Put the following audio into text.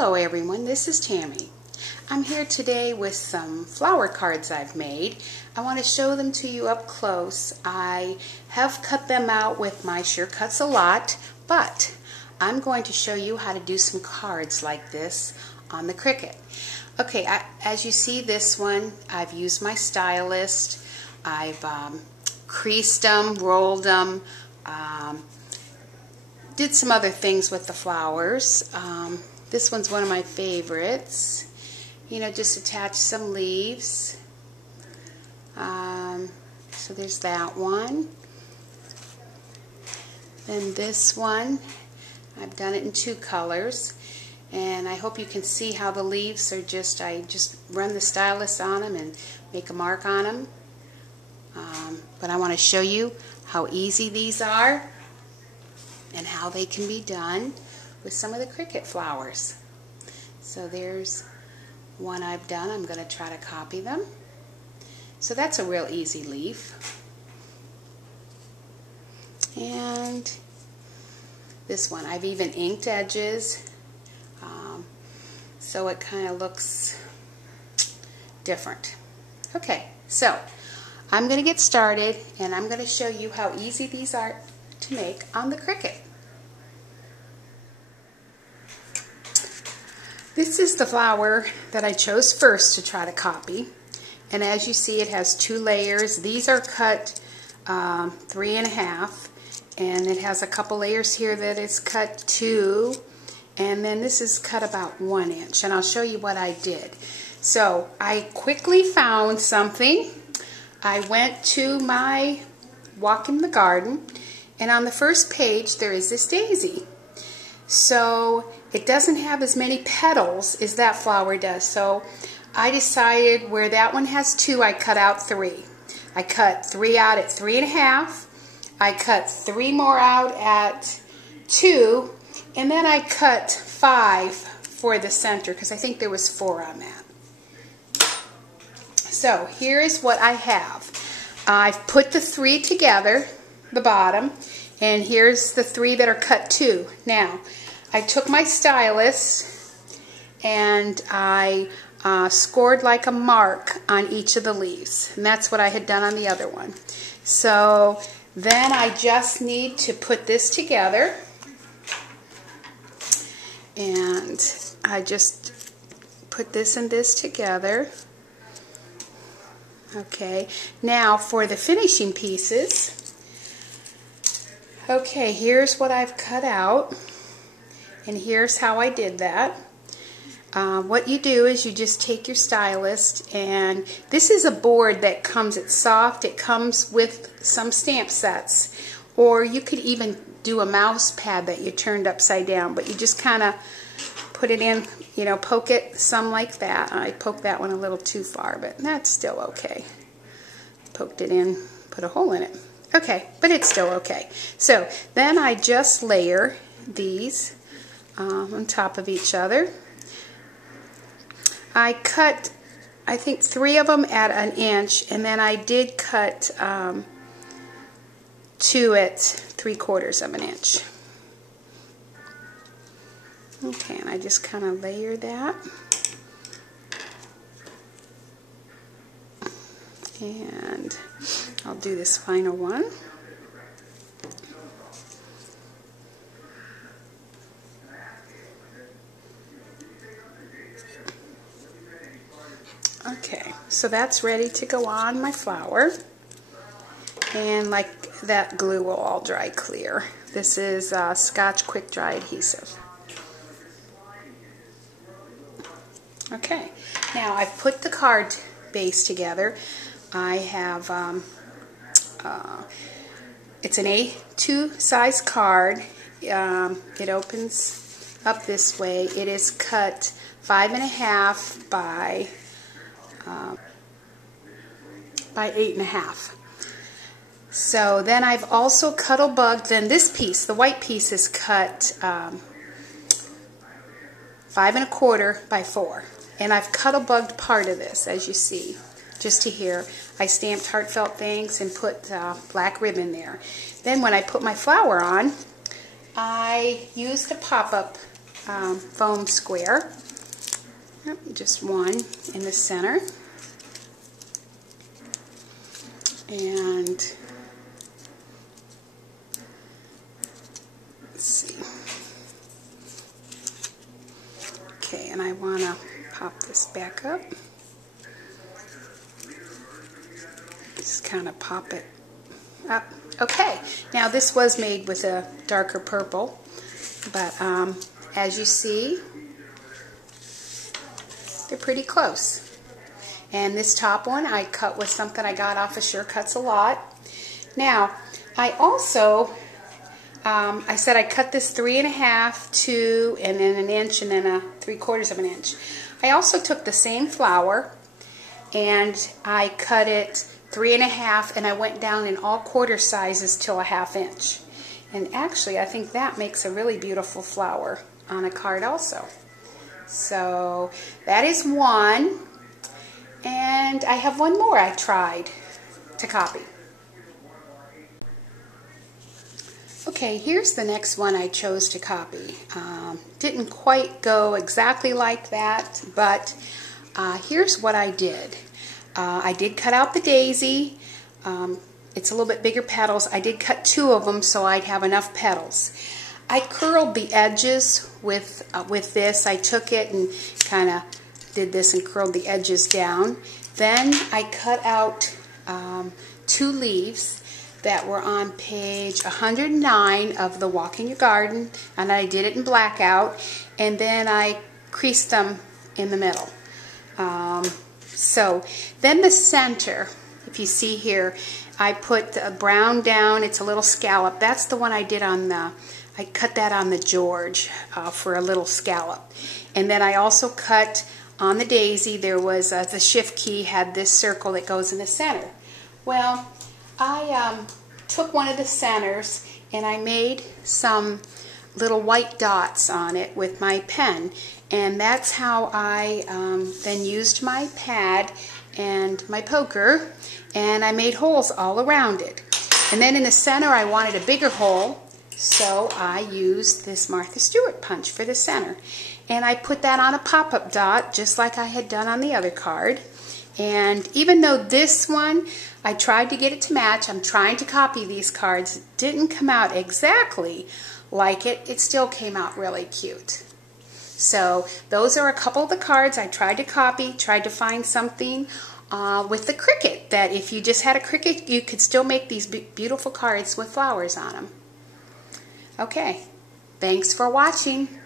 Hello everyone, this is Tammy. I'm here today with some flower cards I've made. I want to show them to you up close. I have cut them out with my Sure Cuts Alot, but I'm going to show you how to do some cards like this on the Cricut. Okay, as you see this one, I've used my stylist. I've creased them, rolled them, did some other things with the flowers. This one's one of my favorites. You know, just attach some leaves. So there's that one. Then this one, I've done it in two colors. And I hope you can see how the leaves are just, I just run the stylus on them and make a mark on them. But I want to show you how easy these are and how they can be done with some of the Cricut flowers. So there's one I've done. I'm going to try to copy them. So that's a real easy leaf. And this one, I've even inked edges. So it kind of looks different. Okay, so I'm going to get started and I'm going to show you how easy these are to make on the Cricut. This is the flower that I chose first to try to copy, and as you see it has two layers. These are cut 3.5, and it has a couple layers here that is cut 2, and then this is cut about 1 inch, and I'll show you what I did. So I quickly found something. I went to my walk in the garden, and on the first page there is this daisy. So it doesn't have as many petals as that flower does. So I decided where that one has 2, I cut out 3. I cut 3 out at 3.5. I cut 3 more out at 2. And then I cut 5 for the center because I think there was 4 on that. So here is what I have. I've put the 3 together, the bottom, and here's the 3 that are cut 2. Now, I took my stylus and I scored like a mark on each of the leaves, and that's what I had done on the other one. So then I just need to put this together, and I just put this and this together. Okay, now for the finishing pieces. Okay, here's what I've cut out, and here's how I did that. What you do is you just take your stylus, and this is a board that comes, it's soft, it comes with some stamp sets, or you could even do a mouse pad that you turned upside down, but you just kind of put it in, you know, poke it some like that. I poked that one a little too far, but that's still okay. Poked it in, put a hole in it. Okay, but it's still okay. So then I just layer these on top of each other. I cut, I think 3 of them at 1 inch, and then I did cut 2 at 3/4 of an inch. Okay, and I just kind of layer that. And I'll do this final one. Okay, so that's ready to go on my flower. And like that glue will all dry clear. This is Scotch Quick Dry Adhesive. Okay, now I've put the card base together. I have, it's an A2 size card. It opens up this way. It is cut 5.5 by 8.5. So then I've also cuddle bugged, then this piece, the white piece, is cut 5.25 by 4. And I've cuddle bugged part of this, as you see, just to here. I stamped heartfelt thanks and put black ribbon there. Then when I put my flower on, I used a pop-up foam square. Yep, just one in the center. And let's see. Okay, and I want to pop this back up. Just kind of pop it up. Okay, now this was made with a darker purple, but as you see, they're pretty close. And this top one I cut with something I got off of Sure Cuts a Lot. Now, I also, I said I cut this 3.5, 2, and then 1 inch, and then a 3/4 of an inch. I also took the same flower and I cut it 3.5, and I went down in all quarter sizes till 1/2 inch. And actually, I think that makes a really beautiful flower on a card also. So that is one. And I have one more I tried to copy. Okay, here's the next one I chose to copy. Didn't quite go exactly like that, but here's what I did. I did cut out the daisy. It's a little bit bigger petals. I did cut 2 of them so I'd have enough petals. I curled the edges with this. I took it and kind of did this and curled the edges down. Then I cut out 2 leaves that were on page 109 of the Walk in Your Garden, and I did it in blackout, and then I creased them in the middle. So then the center, if you see here, I put the brown down. It's a little scallop. That's the one I did on the, I cut that on the George for a little scallop. And then I also cut on the daisy, there was the shift key had this circle that goes in the center. Well, I took one of the centers and I made some little white dots on it with my pen, and that's how I then used my pad and my poker, and I made holes all around it. And then in the center I wanted a bigger hole, so I used this Martha Stewart punch for the center. And I put that on a pop-up dot just like I had done on the other card. And even though this one, I tried to get it to match, I'm trying to copy these cards, it didn't come out exactly like it, it still came out really cute. So those are a couple of the cards I tried to copy, tried to find something with the cricut, that if you just had a cricut, you could still make these beautiful cards with flowers on them. Okay, thanks for watching.